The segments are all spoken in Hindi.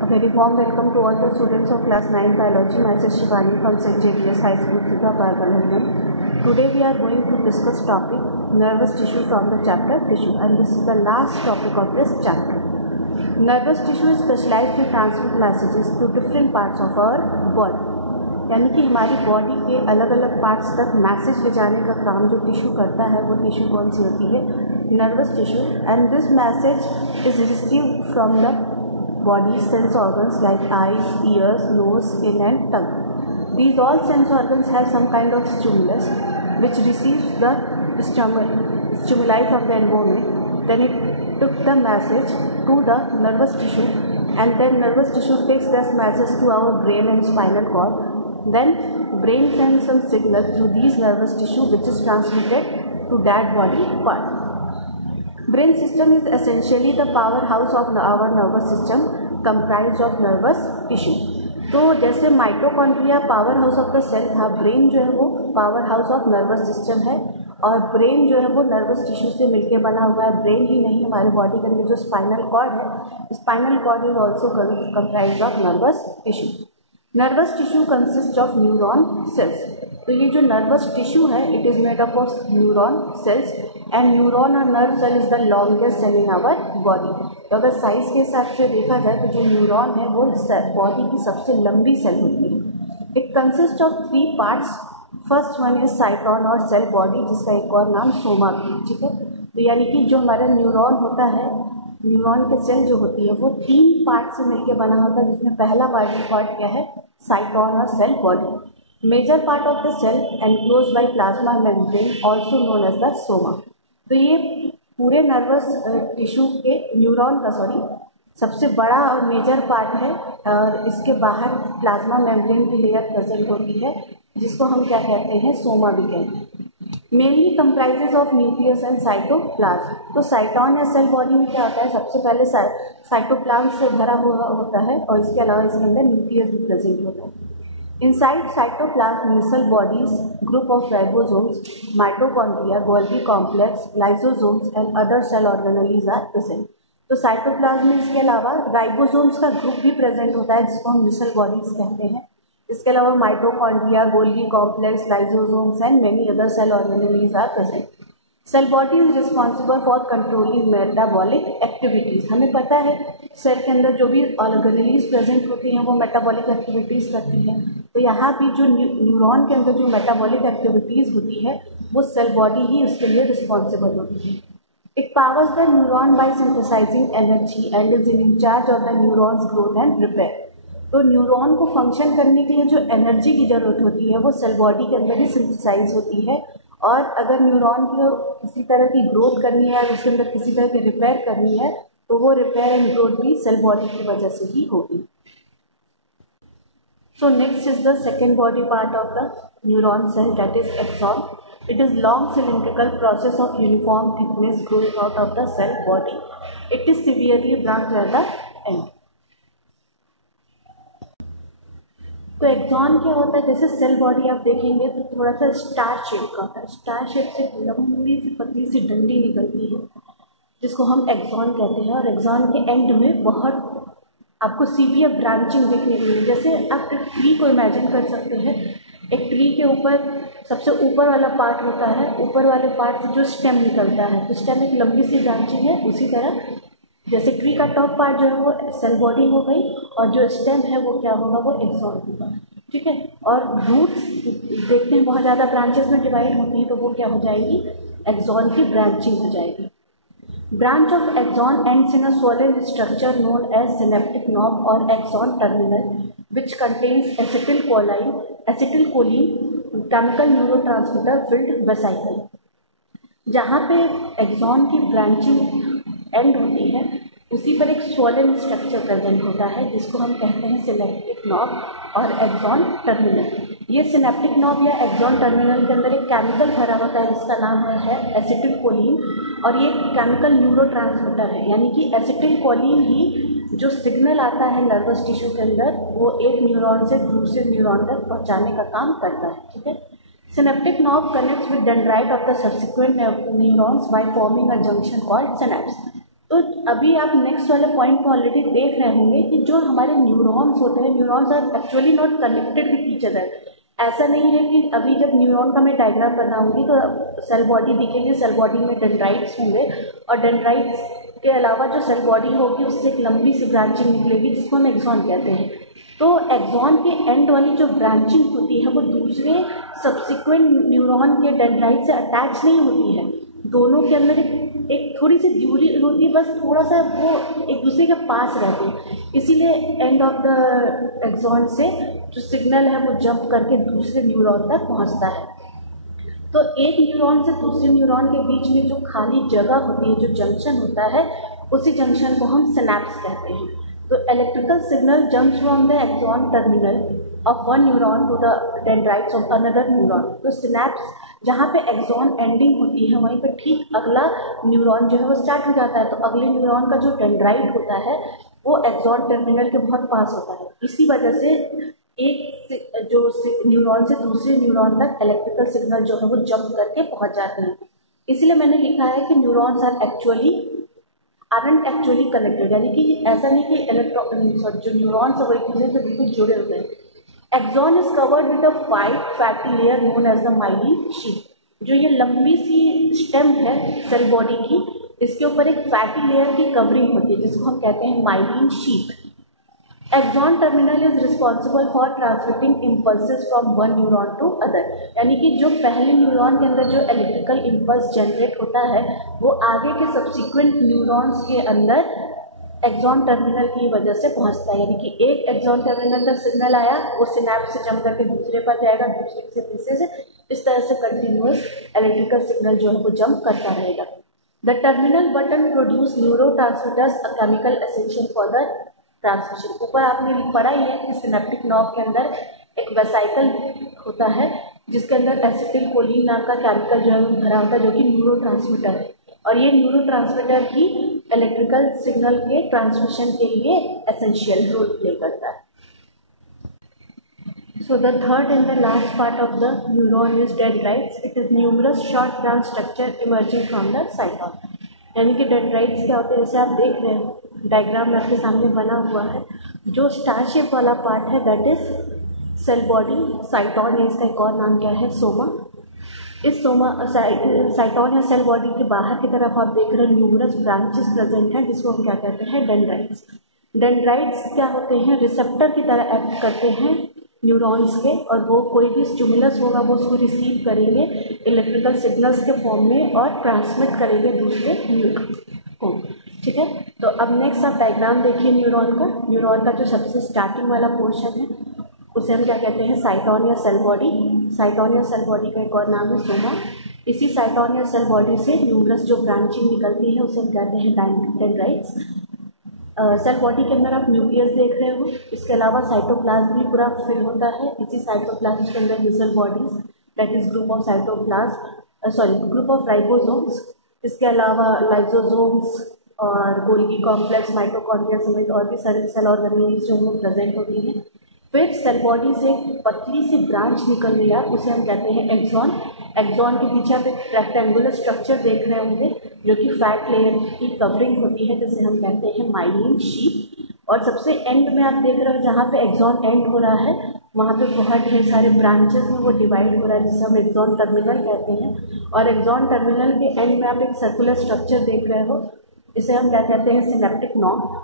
A very warm welcome to all the students of class 9 biology. Myself Shivani from St. Xavier's High School, Sidha Parkalhandam. Today we are going to discuss topic nervous tissue from the chapter tissue, and this is the last topic of this chapter. Nervous tissue is specialized to transmit messages to different parts of our body. यानी कि हमारी बॉडी के अलग अलग पार्ट्स तक मैसेज ले जाने का काम जो टिश्यू करता है वो टिश्यू कौन सी होती है? Nervous tissue. And this message is received from the body sense organs like eyes, ears, nose, skin and tongue. These all sense organs have some kind of stimulus which receives the stimuli from the environment. Then it took the message to the nervous tissue, and then nervous tissue takes this message to our brain and spinal cord. Then brain sends some signal through these nervous tissue which is transmitted to that body part. Brain system is essentially the powerhouse of our nervous system comprised of nervous tissue. तो जैसे mitochondria power house of the cell था, ब्रेन जो है वो power house of nervous system है, और ब्रेन जो है वो नर्वस टिश्यू से मिलके बना हुआ है. ब्रेन ही नहीं, हमारी बॉडी के अंदर जो स्पाइनल कॉर्ड है, spinal cord is also comprised of nervous tissue. Nervous tissue consist of neuron cells. तो ये जो नर्वस टिश्यू है it is made up of neuron cells, and neuron और nerve cell is the longest cell in our body. तो अगर साइज़ के हिसाब से देखा जाए तो जो न्यूरॉन है वो बॉडी की सबसे लंबी सेल होती है. It consist of 3 parts. First one is साइटोन और सेल बॉडी, जिसका एक और नाम सोमा भी. ठीक है, तो यानी कि जो हमारा न्यूरॉन होता है, न्यूरॉन के सेल जो होती है वो 3 पार्ट से मिलकर बना होता है, जिसमें पहला पार्ट क्या है? साइटोन और cell body. Major part of the cell enclosed by plasma membrane also known as the soma. तो ये पूरे नर्वस टिश्यू के न्यूरॉन का सबसे बड़ा और मेजर पार्ट है, और इसके बाहर प्लाज्मा मेम्ब्रेन की लेयर प्रेजेंट होती है, जिसको हम क्या कहते हैं? सोमा भी कहते हैं. Mainly comprises of nucleus and cytoplasm. तो साइटोन या सेल बॉडी में क्या होता है? सबसे पहले साइटोप्लाज्म से भरा हुआ होता है, और इसके अलावा इसके अंदर न्यूक्लियस भी प्रेजेंट होता है. Inside cytoplasm, cell bodies, group of ribosomes, mitochondria, Golgi complex, lysosomes and other cell organelles are present. तो साइटोप्लाज्म में इसके अलावा राइबोसोम्स का ग्रुप भी प्रेजेंट होता है, जिसको हम मिसल बॉडीज कहते हैं. इसके अलावा mitochondria, Golgi complex, lysosomes and many other cell organelles are present. Cell body is responsible for controlling metabolic activities. हमें पता है सेल के अंदर जो भी ऑर्गेनेल्स प्रेजेंट होती हैं वो मेटाबॉलिक एक्टिविटीज़ करती हैं. तो यहाँ भी जो न्यूरॉन के अंदर जो मेटाबॉलिक एक्टिविटीज़ होती है वो सेल बॉडी ही उसके लिए रिस्पॉन्सिबल होती है. It powers the neuron by synthesising energy and is in charge of the neuron's growth and repair. तो न्यूरॉन को फंक्शन करने के लिए जो एनर्जी की ज़रूरत होती है वो सेल बॉडी के अंदर ही सिंथेसाइज होती है, और अगर न्यूरॉन को किसी तरह की ग्रोथ करनी है और उसके अंदर किसी तरह की रिपेयर करनी है तो वो रिपेयर एंड ग्रोथ भी सेल बॉडी की वजह से ही होगी. So next is the second body part of the neuron cell, that is axon. It is long cylindrical process of uniform thickness growing out of the cell body. It is severely branched at the end. तो एक्सॉन क्या होता है? जैसे सेल बॉडी आप देखेंगे तो थोड़ा सा स्टार शेप का होता है. स्टार शेप से लंबी सी पतली सी डंडी निकलती है, जिसको हम एक्सॉन कहते हैं, और एक्सॉन के एंड में बहुत आपको सीवियर ब्रांचिंग देखने को मिली. जैसे आप एक ट्री को इमेजिन कर सकते हैं. एक ट्री के ऊपर सबसे ऊपर वाला पार्ट होता है, ऊपर वाले पार्ट से जो स्टेम निकलता है, तो स्टेम एक लंबी सी ब्रांचिंग है. उसी तरह जैसे ट्री का टॉप पार्ट जो है वो सेल बॉडी हो गई, और जो स्टेम है वो क्या होगा? वो एक्सॉन होगा. ठीक है, और रूट्स देखते हैं बहुत ज़्यादा ब्रांचेस में डिवाइड होती हैं, तो वो क्या हो जाएगी? एक्सॉन की ब्रांचिंग हो जाएगी. Branch of axon ends in a swollen structure known as synaptic knob or axon terminal, which contains acetylcholine, chemical neurotransmitter filled vesicle. जहाँ पे एक्सॉन की ब्रांचिंग एंड होती है उसी पर एक स्वॉलन स्ट्रक्चर प्रेजेंट होता है, जिसको हम कहते हैं सिनेप्टिक नॉब और एक्सॉन टर्मिनल. ये सिनेप्टिक नॉब या एक्सॉन टर्मिनल के अंदर एक केमिकल भरा होता है जिसका नाम है एसिटिलकोलिन, और ये केमिकल न्यूरोट्रांसमीटर है. यानी कि एसिटिलकोलिन ही जो सिग्नल आता है नर्वस टिश्यू के अंदर वो एक न्यूरॉन से दूसरे न्यूरॉन तक पहुंचाने का काम करता है. ठीक है, synaptic knob connects with dendrite of the subsequent neurons by forming a junction called synapse. तो अभी आप नेक्स्ट वाले पॉइंट को ऑलरेडी देख रहे होंगे कि जो हमारे न्यूरॉन्स होते हैं, neurons are actually not connected with each other. ऐसा नहीं है कि अभी जब न्यूरॉन का मैं डायग्राम बनाऊंगी तो सेल बॉडी दिखेगी, सेल बॉडी में डेंड्राइट्स होंगे और डेंड्राइट्स के अलावा जो सेल बॉडी होगी उससे एक लंबी सी ब्रांचिंग निकलेगी जिसको हम एक्सॉन कहते हैं। तो एक्सॉन के एंड वाली जो ब्रांचिंग होती है वो दूसरे सब्सिक्वेंट न्यूरॉन के डेंड्राइट से अटैच नहीं होती है, दोनों के अंदर एक थोड़ी सी दूरी होती है, बस थोड़ा सा वो एक दूसरे के पास रहते हैं। इसीलिए एंड ऑफ द एक्सॉन से जो सिग्नल है वो जंप करके दूसरे न्यूरॉन तक पहुंचता है। तो एक न्यूरॉन से दूसरे न्यूरॉन के बीच में जो खाली जगह होती है, जो जंक्शन होता है, उसी जंक्शन को हम सिनैप्स कहते हैं। तो electrical signal jumps from the axon terminal of one neuron to the dendrites of another neuron. तो सिनैप्स जहाँ पे एक्सॉन एंडिंग होती है वहीं पे ठीक अगला न्यूरॉन जो है वो स्टार्ट हो जाता है। तो अगले न्यूरॉन का जो डेंड्राइट होता है वो एक्सॉन टर्मिनल के बहुत पास होता है। इसी वजह से एक जो न्यूरॉन से दूसरे न्यूरॉन तक इलेक्ट्रिकल सिग्नल जो है वो जंप करके पहुंच जाते हैं। इसलिए मैंने लिखा है कि न्यूरॉन्स आरंट एक्चुअली कनेक्टेड, यानी कि ऐसा नहीं कि जो न्यूरॉन्स है वो एक दूसरे से बिल्कुल जुड़े हुए हैं। Axon is covered with a white fatty layer known as the myelin sheath. जो ये लंबी सी स्टेम है सेल बॉडी की, इसके ऊपर एक फैटी लेयर की कवरिंग होती है जिसको हम कहते हैं myelin sheath. Axon terminal is responsible for transmitting impulses from one neuron to other, यानी कि जो पहले न्यूरॉन के अंदर जो इलेक्ट्रिकल इम्पल्स जनरेट होता है वो आगे के सब्सिक्वेंट न्यूरॉन्स के अंदर एक्सॉन टर्मिनल की वजह से पहुंचता है। यानी कि एक एक्सॉन टर्मिनल तक सिग्नल आया, वो सिनैप्स से जंप करके दूसरे पर जाएगा, दूसरे से तीसरे से, इस तरह से कंटिन्यूअस इलेक्ट्रिकल सिग्नल जो है वो जंप करता रहेगा। The terminal button produce neurotransmitters, a chemical essential for the transmission. ऊपर आपने पढ़ा ही है कि सिनेप्टिक नॉब के अंदर एक वेसाइकल होता है जिसके अंदर एसिटिल कोलिन नाम का केमिकल जो है वो भरा होता है, जो कि न्यूरोट्रांसमीटर है, और ये न्यूरोट्रांसमीटर ही इलेक्ट्रिकल सिग्नल के ट्रांसमिशन के लिए एसेंशियल रोल प्ले करता है। So the third and the last part of the neuron is dendrites. It is numerous short branch structure emerging from the cyton. यानी कि डेंड्राइट्स क्या होते हैं, जैसे आप देख रहे हो डायग्राम में आपके सामने बना हुआ है, जो स्टार शेप वाला पार्ट है that is cell body. Cyton या इसका एक और नाम क्या है, सोमा। इस सोमा साइटॉन या सेल बॉडी के बाहर की तरफ आप देख रहे हैं न्यूमरस ब्रांचेस प्रेजेंट हैं जिसको हम क्या कहते हैं, डेंड्राइट्स। डेंड्राइट्स क्या होते हैं, रिसेप्टर की तरह एक्ट करते हैं न्यूरॉन्स के, और वो कोई भी स्टिमुलस होगा वो उसको रिसीव करेंगे इलेक्ट्रिकल सिग्नल्स के फॉर्म में और ट्रांसमिट करेंगे दूसरे न्यूरॉन को। ठीक है, तो अब नेक्स्ट आप डायग्राम देखिए न्यूरॉन का। न्यूरॉन का जो सबसे स्टार्टिंग वाला पोर्शन है उसे हम क्या कहते हैं, साइटॉन या सेल बॉडी। साइटॉन या सेल बॉडी का एक और नाम है सोमा। इसी साइटॉन या सेल बॉडी से न्यूमरस जो ब्रांचिंग निकलती है उसे हम कहते हैं डेंड्राइट्स। सेल बॉडी के अंदर आप न्यूक्लियस देख रहे हो, इसके अलावा साइटोप्लाज्म भी पूरा फिल होता है। इसी साइटोप्लाज्म के अंदर basal bodies that is group of group of ribosomes, इसके अलावा लाइसोसोम्स और गोल्गी कॉम्प्लेक्स, माइटोकॉन्ड्रिया समेत और भी सारे सेल ऑर्गेनेल्स जो हैं प्रेजेंट होती हैं। फिर सेल बॉडी से पतली सी ब्रांच निकल रही है, उसे हम कहते हैं एक्सॉन। एक्सॉन के पीछे आप एक रेक्टेंगुलर स्ट्रक्चर देख रहे होंगे जो कि फैट लेयर की कवरिंग होती है जिसे हम कहते हैं माइलिन शीट। और सबसे एंड में आप देख रहे हो जहाँ पे एक्सॉन एंड हो रहा है वहाँ पे बहुत ढेर सारे ब्रांचेस में वो डिवाइड हो रहा है जिसे हम एक्सॉन टर्मिनल कहते हैं। और एक्सॉन टर्मिनल के एंड में आप एक सर्कुलर स्ट्रक्चर देख रहे हो, इसे हम क्या कहते हैं, सिनेप्टिक नॉब।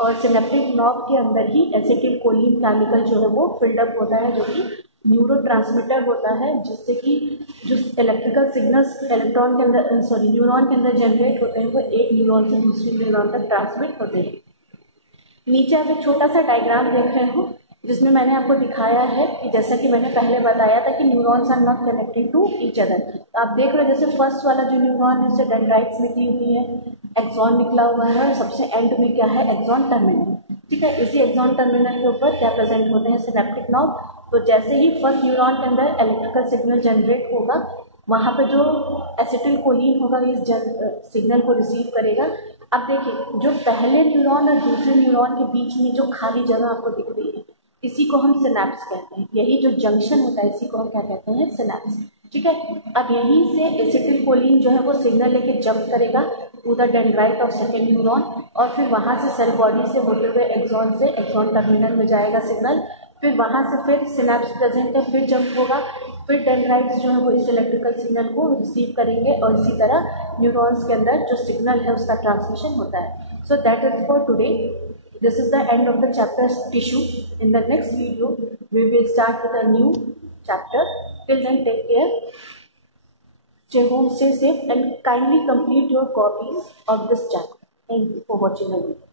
और सिनेप्टिक नॉब के अंदर ही एसिटिल कोलिन केमिकल जो है वो फिल्डअप होता है जो कि न्यूरोट्रांसमीटर होता है, जिससे कि जो इलेक्ट्रिकल सिग्नल्स इलेक्ट्रॉन के अंदर न्यूरॉन के अंदर जनरेट होते हैं वो एक न्यूरॉन से दूसरे न्यूरॉन तक ट्रांसमिट होते हैं। नीचे आप एक छोटा सा डायग्राम देख रहे हो जिसमें मैंने आपको दिखाया है कि जैसा कि मैंने पहले बताया था कि neurons are not connected to each other. तो आप देख रहे हो जैसे फर्स्ट वाला जो न्यूरॉन है उससे डेंड्राइट्स निकली हुई है, एक्सॉन निकला हुआ है, और सबसे एंड में क्या है, एक्सॉन टर्मिनल। ठीक है, इसी एक्सॉन टर्मिनल के ऊपर क्या प्रेजेंट होते हैं, सिनेप्टिक नॉब। तो जैसे ही फर्स्ट न्यूरॉन के अंदर इलेक्ट्रिकल सिग्नल जनरेट होगा वहाँ पे जो एसिटिल कोलिन होगा इस सिग्नल को रिसीव करेगा। अब देखिए जो पहले न्यूरॉन और दूसरे न्यूरॉन के बीच में जो खाली जगह आपको दिख रही है इसी को हम सिनैप्स कहते हैं। यही जो जंक्शन होता है इसी को हम क्या कहते हैं, सिनैप्स। ठीक है, अब यहीं से एसिटिल कोलिन जो है वो सिग्नल लेके जंप करेगा to the dendrite of second neuron, और फिर वहाँ से सेल बॉडी से होते हुए एक्सॉन से एक्सॉन टर्मिनल में जाएगा सिग्नल, फिर वहाँ से फिर सिनेप्स प्रेजेंट है, फिर जंप होगा, फिर डेंड्राइट्स जो है वो इस इलेक्ट्रिकल सिग्नल को रिसीव करेंगे और इसी तरह न्यूरॉन्स के अंदर जो सिग्नल है उसका ट्रांसमिशन होता है। So that is for today. This is the end of the chapter tissue. In the next video, we will start with a new chapter. Till then, take care. Stay home, stay safe, and kindly complete your copies of this chapter. Thank you for watching the video.